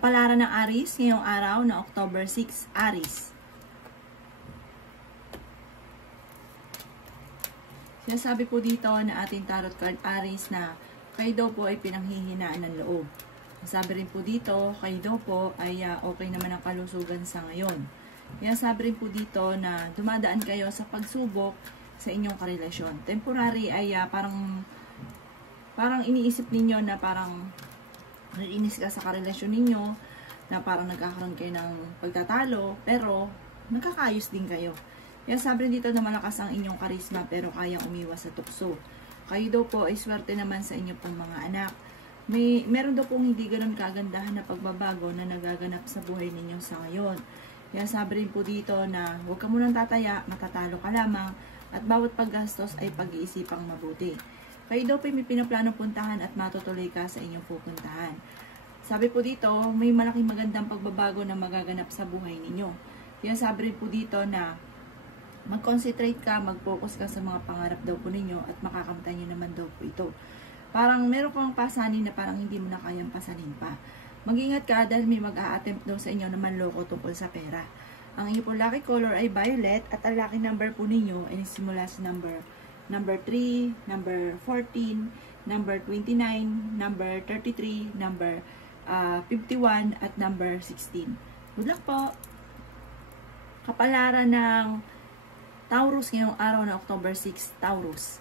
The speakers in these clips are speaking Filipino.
Kapalaran ng Aries ngayong araw na October 6, Aries. Sinasabi po dito na ating tarot card Aries na kayo daw po ay pinanghihinaan ng loob. Sabi rin po dito, kayo daw po ay okay naman ang kalusugan sa ngayon. Kaya sabi rin po dito na dumadaan kayo sa pagsubok sa inyong karelasyon. Temporary ay parang iniisip ninyo na parang naiinis ka sa karelasyon ninyo, na parang nagkakaroon kayo ng pagtatalo, pero nagkakayos din kayo. Kaya sabi rin dito na malakas ang inyong karisma pero kayang umiwas sa tukso. Kayo daw po ay swerte naman sa inyong pong mga anak. Meron daw pong hindi ganun kagandahan na pagbabago na nagaganap sa buhay ninyo sa ngayon. Kaya sabi rin po dito na huwag ka munang tataya, matatalo ka lamang, at bawat paggastos ay pag-iisipang mabuti. Kayo daw po may pinaplanong puntahan at matutuloy ka sa inyong pupuntahan. Sabi po dito, may malaking magandang pagbabago na magaganap sa buhay ninyo. Kaya sabi rin po dito na mag-concentrate ka, mag-focus ka sa mga pangarap daw po ninyo at makakamtan nyo naman daw po ito. Parang meron kang pasanin na parang hindi mo na kayang pasanin pa. Mag-ingat ka dahil may mag-a-attempt daw sa inyo na manloko tungkol sa pera. Ang inyong po lucky color ay violet at ang lucky number po ninyo ay simula sa number 3, number 14, number 29, number 33, number 51, at number 16. Good luck po! Kapalaran ng Taurus ngayong araw na October 6, Taurus.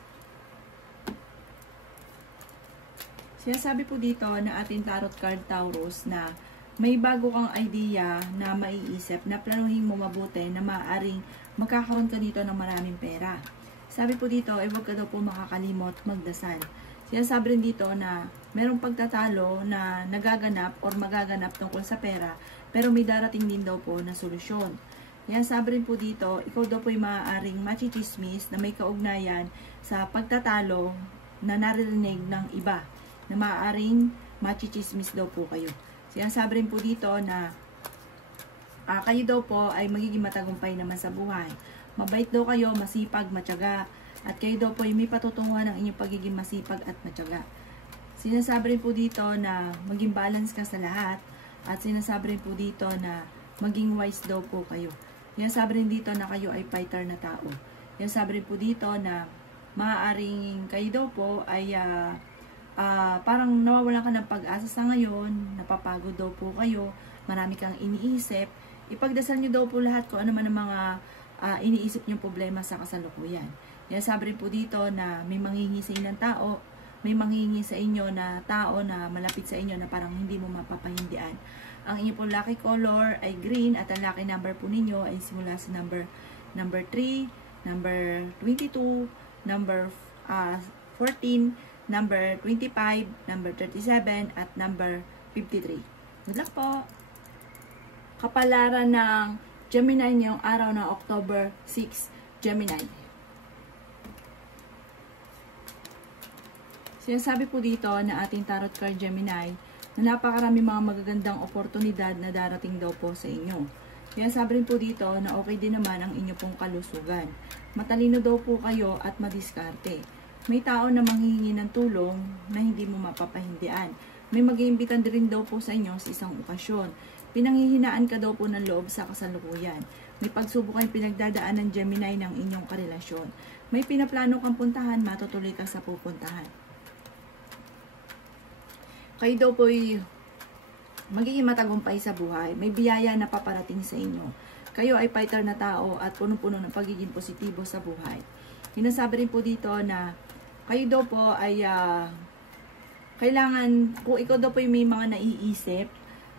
Sinasabi po dito na ating tarot card Taurus na may bago kang idea na maiisip na planuhin mo mabuti na maaaring magkakaroon ka dito ng maraming pera. Sabi po dito, ay huwag ka daw po makakalimot magdasal. Sinasabi rin dito na merong pagtatalo na nagaganap or magaganap tungkol sa pera, pero may darating din daw po na solusyon. Kaya sabi rin po dito, ikaw daw po ay maaaring machichismis na may kaugnayan sa pagtatalo na naririnig ng iba, na maaaring machichismis daw po kayo. Sinasabi rin po dito na kayo daw po ay magiging matagumpay naman sa buhay. Mabait daw kayo, masipag, matyaga. At kayo daw po ay may patutunguhan ng inyong pagiging masipag at matyaga. Sinasabi rin po dito na maging balance ka sa lahat. At sinasabi rin po dito na maging wise daw po kayo. Sinasabi rin dito na kayo ay fighter na tao. Sinasabi rin po dito na maaaring kayo daw po ay parang nawawalan ka ng pag-asa sa ngayon. Napapagod daw po kayo. Marami kang iniisip. Ipagdasal nyo daw po lahat kung ano man ang mga iniisip niyong problema sa kasalukuyan. Kaya sabi rin po dito na may manghingi sa inyo ng tao, may manghingi sa inyo na tao na malapit sa inyo na parang hindi mo mapapahindian. Ang inyo po lucky color ay green at ang lucky number po ninyo ay simula sa number 3, number 22, number 14, number 25, number 37, at number 53. Good luck po! Kapalaran ng Gemini ngayong araw ng October 6, Gemini. Sinasabi po dito na ating tarot card Gemini na napakarami mga magagandang oportunidad na darating daw po sa inyo. Kaya sabi rin po dito na okay din naman ang inyo pong kalusugan. Matalino daw po kayo at madiskarte. May tao na manghihingi ng tulong na hindi mo mapapahindian. May mag-iimbitan din daw po sa inyo sa isang okasyon. Pinanghihinaan ka daw po ng loob sa kasalukuyan. May pagsubok kayong pinagdadaan ng Gemini ng inyong karelasyon. May pinaplano kang puntahan, matutuloy ka sa pupuntahan. Kayo daw po ay magiging matagumpay sa buhay. May biyaya na paparating sa inyo. Kayo ay fighter na tao at punong-puno ng pagiging positibo sa buhay. Sinasabi rin po dito na kayo daw po ay kailangan, kung ikaw daw po ay may mga naiisip,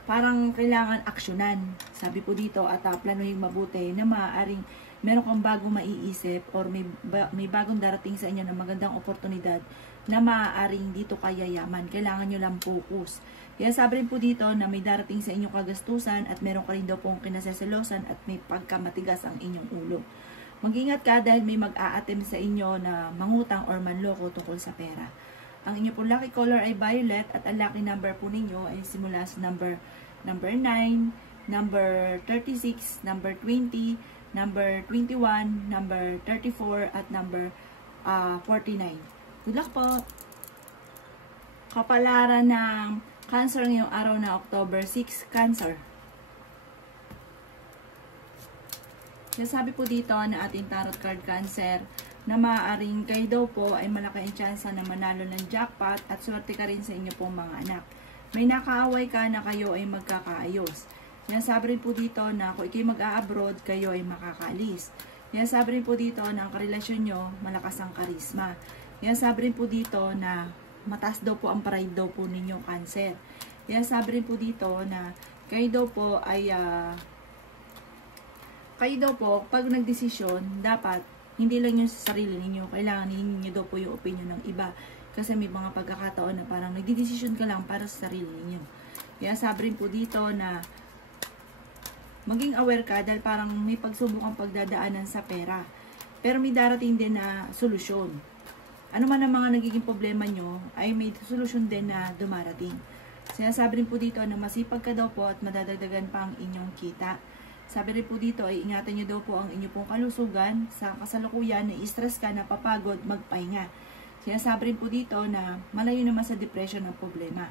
parang kailangan aksyonan. Sabi po dito at planuhin mabuti na maaaring meron kang bagong maiisip or may bagong darating sa inyo na magandang oportunidad na maaaring dito kaya yaman. Kailangan nyo lang focus. Kaya sabi rin po dito na may darating sa inyong kagastusan at meron ka rin daw pong kinaseselosan at may pagkamatigas ang inyong ulo. Mag-ingat ka dahil may mag-a-attempt sa inyo na mangutang or manloko tungkol sa pera. Ang inyo po lucky color ay violet at ang lucky number po ninyo ay simula sa number 9, number 36, number 20, number 21, number 34, at number 49. Good luck po! Kapalaran ng Cancer ngayong araw na October 6, Cancer. Sabi po dito na ating tarot card Cancer na maaaring kayo daw po ay malaki ang tsansa na manalo ng jackpot at swerte ka rin sa inyo pong mga anak. May nakaaway ka na kayo ay magkakaayos. Sabi rin po dito na kung ikay mag-a-abroad, kayo ay makakaalis. Sabi rin po dito na ang karelasyon nyo, malakas ang karisma. Sabi rin po dito na mataas daw po ang pride daw po ninyo, Cancer. Sabi rin po dito na kayo daw po ay pag nagdesisyon, dapat hindi lang yung sa sarili ninyo, kailangan ninyo daw po yung opinion ng iba. Kasi may mga pagkakataon na parang nagdidesisyon ka lang para sa sarili ninyo. Sabi rin po dito na maging aware ka dahil parang may pagsubok ang pagdadaanan sa pera. Pero may darating din na solusyon. Ano man ang mga nagiging problema nyo, ay may solusyon din na dumarating. Sinasabi rin po dito na masipag ka daw po at madadagdagan pa ang inyong kita. Sabi rin po dito ay ingatan nyo daw po ang inyong pong kalusugan sa kasalukuyan na stress ka, napapagod, magpahinga. Sinasabi rin po dito na malayo naman sa depression ang problema.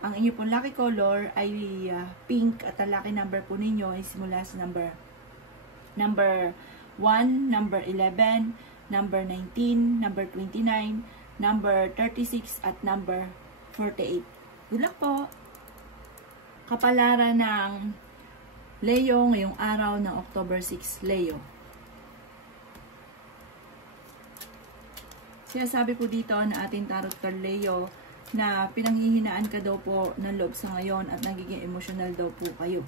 Ang inyong pong lucky color ay pink at ang lucky number po ninyo ay simula sa number 1, number 11, number 19, number 29, number 36 at number 48. Good luck po! Kapalaran ng Leo ngayong araw ng October 6, Leo. Sinasabi po dito na ating tarot card Leo na pinanghihinaan ka daw po ng loob sa ngayon at nagiging emotional daw po kayo.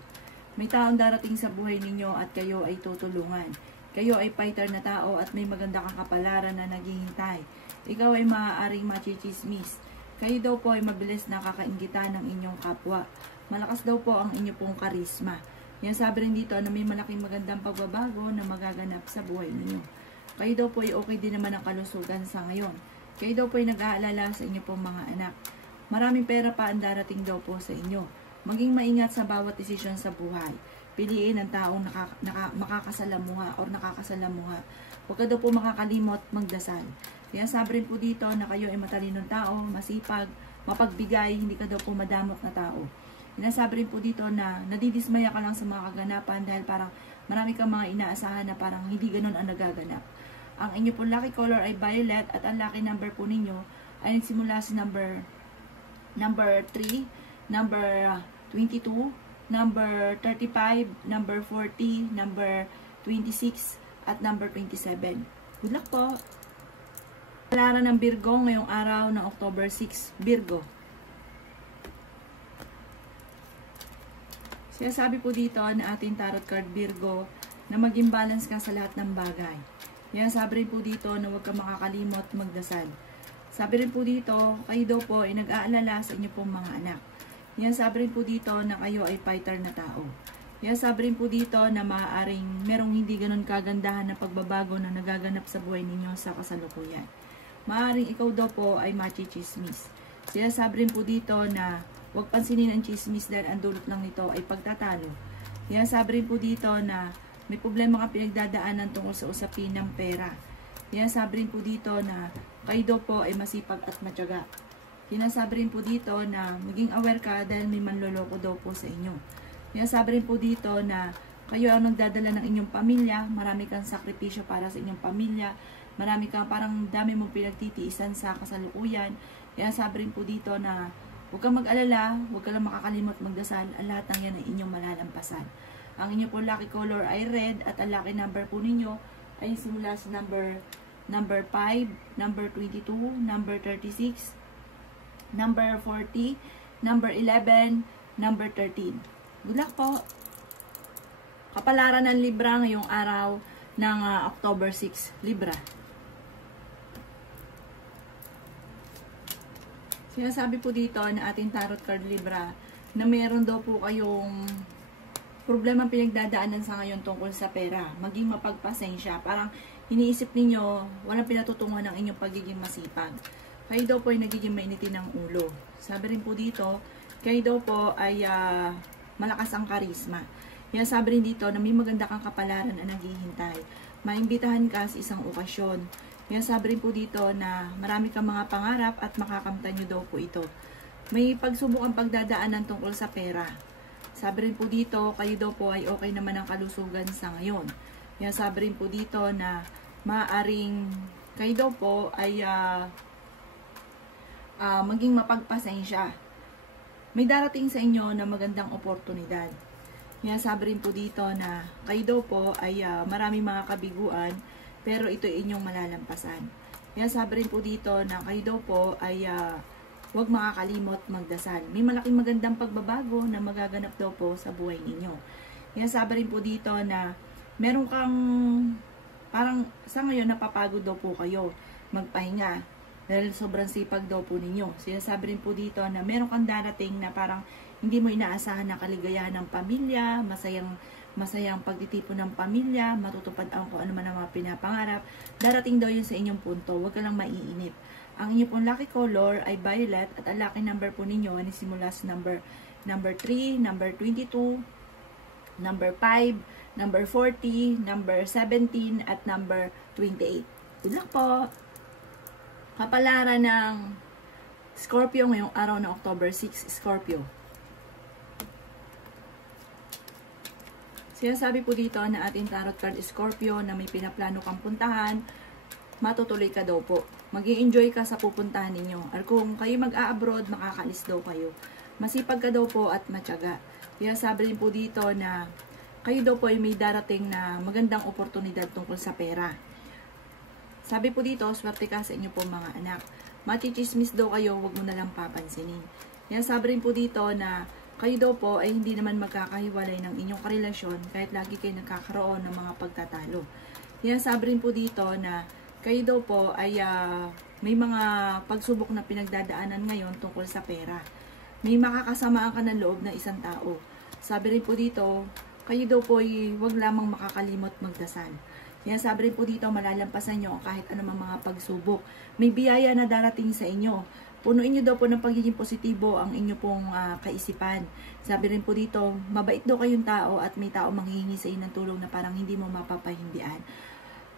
May taong darating sa buhay ninyo at kayo ay tutulungan. Kayo ay fighter na tao at may maganda kang kapalaran na naghihintay. Ikaw ay maaaring machichismis. Kayo daw po ay mabilis na kakainggitan ng inyong kapwa. Malakas daw po ang inyong pong karisma. Sabi rin dito na may malaking magandang pagbabago na magaganap sa buhay ninyo. Kayo daw po ay okay din naman ang kalusugan sa ngayon. Kayo daw po ay nag-aalala sa inyo pong mga anak. Maraming pera pa ang darating daw po sa inyo. Maging maingat sa bawat desisyon sa buhay. Piliin ang taong makakasalamuha o nakakasalamuha. Huwag ka daw po makakalimot magdasal. Sabi rin po dito na kayo ay matalinong tao, masipag, mapagbigay, hindi ka daw po madamot na tao. Sinasabi rin po dito na nadidismaya ka lang sa mga kaganapan dahil parang marami kang mga inaasahan na parang hindi ganun ang nagaganap. Ang inyo pong lucky color ay violet at ang lucky number po ninyo ay nagsimula sa number 3, number 22, number 35, number 40, number 26, at number 27. Good luck po! Kapalaran ng Virgo ngayong araw ng October 6, Virgo. Sinasabi po dito na ating tarot card Virgo na maging balance ka sa lahat ng bagay. Sabi rin po dito na huwag ka makakalimot magdasal. Sabi rin po dito, kayo daw po ay nag-aalala sa inyo pong mga anak. Sabi rin po dito na kayo ay fighter na tao. Sabi rin po dito na maaaring merong hindi ganun kagandahan na pagbabago na nagaganap sa buhay ninyo sa kasalukuyan. Maaaring ikaw daw po ay machichismis. Sabi rin po dito na huwag pansinin ang chismis dahil ang dulot lang nito ay pagtatalo. Sabi rin po dito na may problema ka pinagdadaanan tungkol sa usapin ng pera. Sabi rin po dito na kayo daw po ay masipag at matyaga. Sabi rin po dito na maging aware ka dahil may manloloko daw po sa inyo. Sabi rin po dito na kayo ang nagdadala ng inyong pamilya, marami kang sakripisyo para sa inyong pamilya, marami kang parang dami mong pinagtitiisan sa kasalukuyan. Sabi rin po dito na huwag kang mag-alala, huwag ka lang makakalimot magdasal, ang lahat ng yan ay inyong malalampasan. Ang inyong po lucky color ay red at ang lucky number po ninyo ay simula sa number 5, number 22, number 36, number 40, number 11, number 13. Good luck po! Kapalaran ng Libra ngayong araw ng October 6, Libra. Sinasabi po dito na ating tarot card Libra na mayroon daw po kayong problema pinagdadaanan sa ngayon tungkol sa pera. Maging mapagpasensya. Parang iniisip ninyo, walang pinatutungan ng inyong pagiging masipag. Kayo daw po ay nagiging mainitin ng ulo. Sabi rin po dito, kayo daw po ay malakas ang karisma. Sabi rin dito na may maganda kang kapalaran na naghihintay. Maimbitahan ka sa isang okasyon. Sabi rin po dito na marami kang mga pangarap at makakamtan nyo daw po ito. may pagsubok ang pagdadaanan tungkol sa pera. Sabi rin po dito, kayo daw po ay okay naman ang kalusugan sa ngayon. Kaya sabi rin po dito na maaaring kayo daw po ay maging mapagpasensya. May darating sa inyo na magandang oportunidad. Kaya sabi rin po dito na kayo daw po ay maraming mga kabiguan, pero ito ay inyong malalampasan. Kaya sabi rin po dito na kayo daw po ay huwag makakalimot magdasal. May malaking magandang pagbabago na magaganap daw po sa buhay ninyo. Kaya sabi rin po dito na meron kang, parang sa ngayon napapagod daw po kayo magpahinga. Dahil sobrang sipag daw po ninyo. Sinasabi rin po dito na meron kang darating na parang hindi mo inaasahan na kaligayahan ng pamilya, masayang pagtitipon ng pamilya, matutupad ang kung ano man ang mga pinapangarap. Darating daw yun sa inyong punto. Huwag ka lang maiinip. Ang inyo pong lucky color ay violet at ang lucky number po ninyo ay simula sa number 3, number 22, number 5, number 40, number 17, at number 28. Good luck po! Kapalaran ng Scorpio ngayong araw ng October 6, Scorpio. Sinasabi po dito na ating tarot card Scorpio na may pinaplano kang puntahan, matutuloy ka daw po. Mag-i-enjoy ka sa pupuntahan ninyo. At kung kayo mag-a-abroad, makakalis daw kayo. Masipag ka daw po at matyaga. Kaya sabi rin po dito na kayo daw po ay may darating na magandang oportunidad tungkol sa pera. Sabi po dito, swerte ka sa inyo po mga anak. Matichismis daw kayo, huwag mo na lang papansinin. Kaya sabi rin po dito na kayo daw po ay hindi naman magkakahiwalay ng inyong karelasyon kahit lagi kayo nagkakaroon ng mga pagtatalo. Kaya sabi rin po dito na kayo daw po ay may mga pagsubok na pinagdadaanan ngayon tungkol sa pera. May makakasamaan ka ng loob na isang tao. Sabi rin po dito, kayo daw po ay huwag lamang makakalimot magdasal. Kaya sabi rin po dito, malalampasan nyo kahit anumang mga pagsubok. May biyaya na darating sa inyo. Punuin nyo daw po ng pagiging positibo ang inyo pong kaisipan. Sabi rin po dito, mabait daw kayong tao at may tao manghihingi sa inyo ng tulong na parang hindi mo mapapahindian.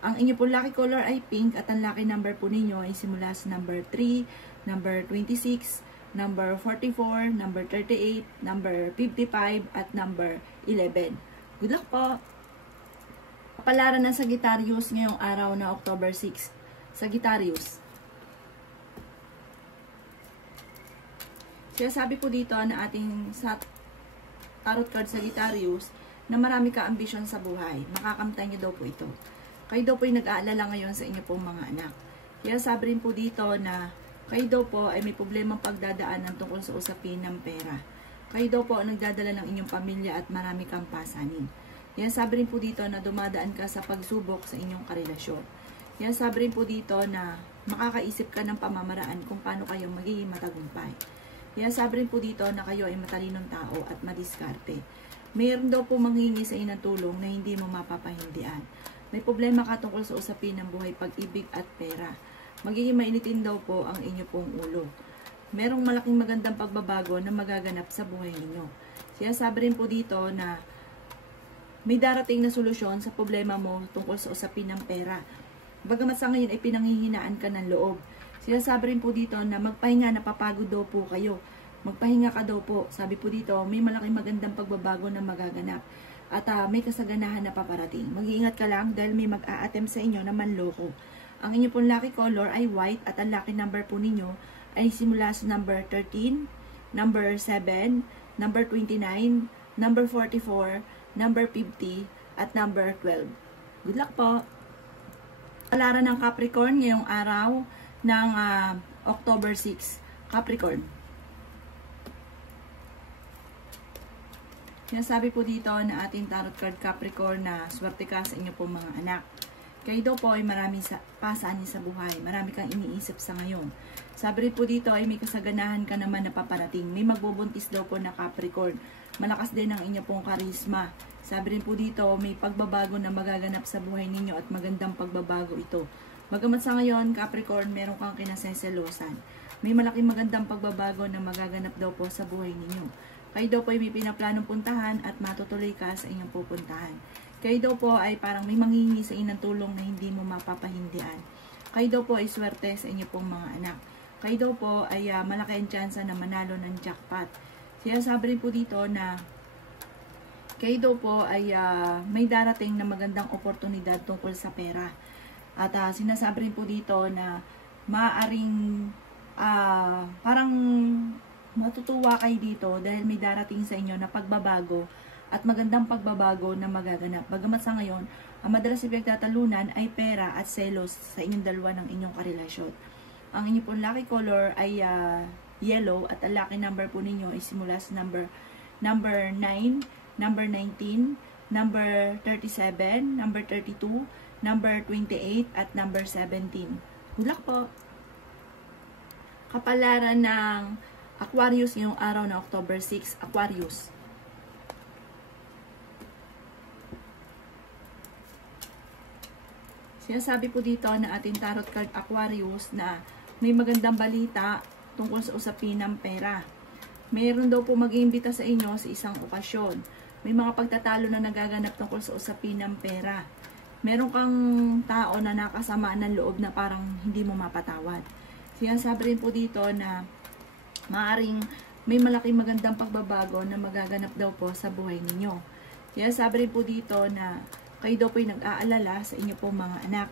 Ang inyo pong lucky color ay pink at ang lucky number po ninyo ay simula sa number 3, number 26, number 44, number 38, number 55, at number 11. Good luck po! Kapalaran ng Sagittarius ngayong araw na October 6. Sagittarius. Sinasabi po dito na ating sa tarot card Sagittarius na marami ka ambisyon sa buhay. Makakamtan niyo daw po ito. Kayo daw po ay nag-aalala ngayon sa inyo pong mga anak. Kaya sabi rin po dito na kayo daw po ay may problemang pagdadaanan tungkol sa usapin ng pera. Kayo daw po ang nagdadala ng inyong pamilya at marami kang pasanin. Kaya sabi rin po dito na dumadaan ka sa pagsubok sa inyong karelasyon. Kaya sabi rin po dito na makakaisip ka ng pamamaraan kung paano kayo magiging matagumpay. Kaya sabi rin po dito na kayo ay matalinong tao at madiskarte. Mayroon daw po manghingi sa inyo ng tulong na hindi mo mapapahindian. May problema ka tungkol sa usapin ng buhay, pag-ibig at pera. Magiging mainitin daw po ang inyo pong ulo. Merong malaking magandang pagbabago na magaganap sa buhay ninyo. Kaya sabi rin po dito na may darating na solusyon sa problema mo tungkol sa usapin ng pera. Bagamat sa ngayon ay pinanghihinaan ka ng loob. Sinasabi rin po dito na magpahinga, napapagod daw po kayo. Magpahinga ka daw po. Sabi po dito, may malaking magandang pagbabago na magaganap. At may kasaganahan na paparating. Mag-iingat ka lang dahil may mag-a-attempt sa inyo na manloko. Ang inyo pong lucky color ay white at ang lucky number po ninyo ay simula sa number 13, number 7, number 29, number 44, number 50, at number 12. Good luck po! Kapalaran ng Capricorn ngayong araw ng October 6. Capricorn. Sinasabi po dito na ating tarot card Capricorn na swerte ka sa inyo po mga anak. Kayo daw po ay marami pasanin sa buhay. Marami kang iniisip sa ngayon. Sabi rin po dito ay may kasaganahan ka naman na paparating. May magbubuntis daw po na Capricorn. Malakas din ang inyo pong karisma. Sabi rin po dito may pagbabago na magaganap sa buhay ninyo at magandang pagbabago ito. Bagamat sa ngayon, Capricorn, meron kang kinaseselosan. May malaking magandang pagbabago na magaganap daw po sa buhay ninyo. Kayo daw po ay may pinaplanong puntahan at matutuloy ka sa inyong pupuntahan. Kayo daw po ay parang may manghihingi sa inyong tulong na hindi mo mapapahindian. Kayo daw po ay swerte sa inyo pong mga anak. kayo daw po ay malaki ang chance na manalo ng jackpot. Sinasabi rin po dito na kayo daw po ay may darating na magandang oportunidad tungkol sa pera. At sinasabi rin po dito na maaaring parang matutuwa kayo dito dahil may darating sa inyo na pagbabago at magandang pagbabago na magaganap. Bagamat sa ngayon, ang madalas ipagtatalunan ay pera at selos sa inyong dalawa ng inyong karelasyon. Ang inyong pong lucky color ay yellow at ang lucky number po ninyo ay simula sa number 9, number 19, number 37, number 32, number 28, at number 17. Good luck po! Kapalaran ng Aquarius ngayong araw na October 6, Aquarius. Sinasabi po dito na ating tarot card Aquarius na may magandang balita tungkol sa usapin ng pera. Mayroon daw po mag-iimbita sa inyo sa isang okasyon. May mga pagtatalo na nagaganap tungkol sa usapin ng pera. Meron kang tao na nakasama ng loob na parang hindi mo mapatawad. Sinasabi rin po dito na maaring may malaking magandang pagbabago na magaganap daw po sa buhay ninyo. Sinasabi rin po dito na kayo daw po ay nag-aalala sa inyo pong mga anak.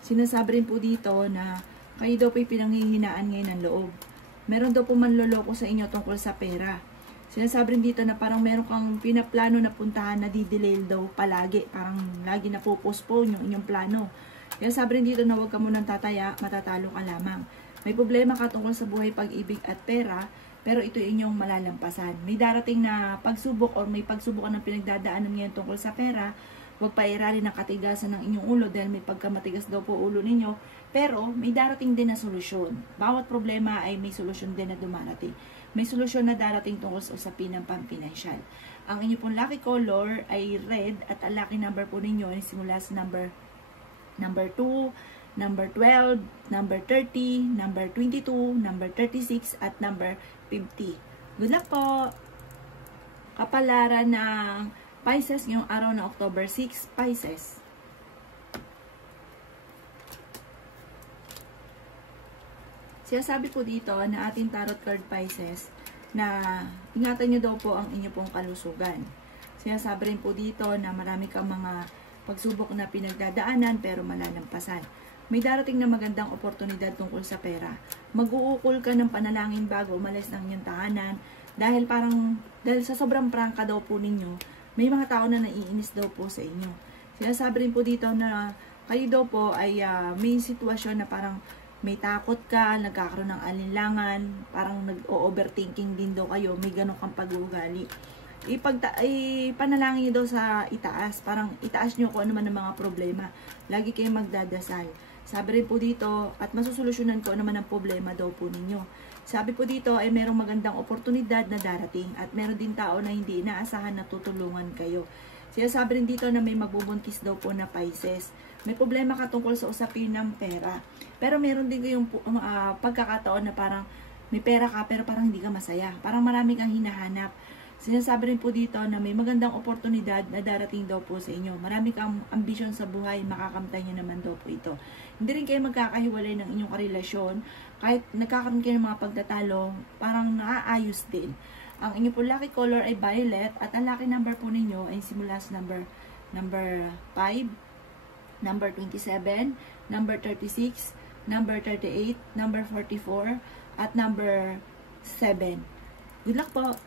Sinasabi rin po dito na kayo daw po ay pinanghihinaan ngayon ng loob. Meron daw po manloloko sa inyo tungkol sa pera. Sinasabi rin dito na parang meron kang pinaplano na puntahan na di-delay daw palagi. Parang lagi na po-postpone yung inyong plano. Sinasabi rin dito na huwag ka munang tataya, matatalo ka lamang. May problema ka tungkol sa buhay, pag-ibig at pera, pero ito inyong malalampasan. May darating na pagsubok or may pagsubok ng pinagdadaanan ngayon tungkol sa pera. Huwag pa irali ng katigasan ng inyong ulo dahil may pagkamatigas daw po ulo ninyo. Pero may darating din na solusyon. Bawat problema ay may solusyon din na dumarating. May solusyon na darating tungkol sa usapin ng pang-financial. Ang inyo pong lucky color ay red at ang lucky number po ninyo ay simula sa number 2, number 12, number 30, number 22, number 36, at number 50. Good luck po! Kapalaran ng Pisces ngayong araw na October 6, Pisces. Sinasabi po dito na ating tarot card Pisces na ingatan nyo daw po ang inyo pong kalusugan. Sinasabi rin po dito na marami kang mga pagsubok na pinagdadaanan pero malalampasan. May darating na magandang oportunidad tungkol sa pera. Mag-uukol ka ng panalangin bago umalis ng inyong tahanan dahil sa sobrang prangka daw po ninyo, may mga tao na naiinis daw po sa inyo. Sinasabi rin po dito na kayo daw po ay may sitwasyon na parang may takot ka, nagkakaroon ng alinlangan, parang nag-overthinking din daw kayo, may ganun kang pag-uugali. Panalangin nyo daw sa itaas, parang itaas nyo kung ano man ang mga problema. Lagi kayong magdadasal. Sabi rin po dito, at masusolusyonan ko naman ang problema daw po ninyo. Sabi po dito ay merong magandang oportunidad na darating at meron din tao na hindi inaasahan na tutulungan kayo. Sinasabi rin dito na may magbubuntis daw po na Pisces. May problema ka tungkol sa usapin ng pera. Pero meron din kayong pagkakataon na parang may pera ka pero parang hindi ka masaya. Parang marami kang hinahanap. Sinasabi rin po dito na may magandang oportunidad na darating daw po sa inyo. Marami kang ambisyon sa buhay, makakamtay nyo naman daw po ito. Hindi rin kayo magkakahiwalay ng inyong karelasyon. Kahit nagkakaroon kayo ng mga pagtatalo, parang naaayos din. Ang inyong po lucky color ay violet at ang lucky number po ninyo ay simula sa number 5, number 27, number 36, number 38, number 44, at number 7. Good luck po!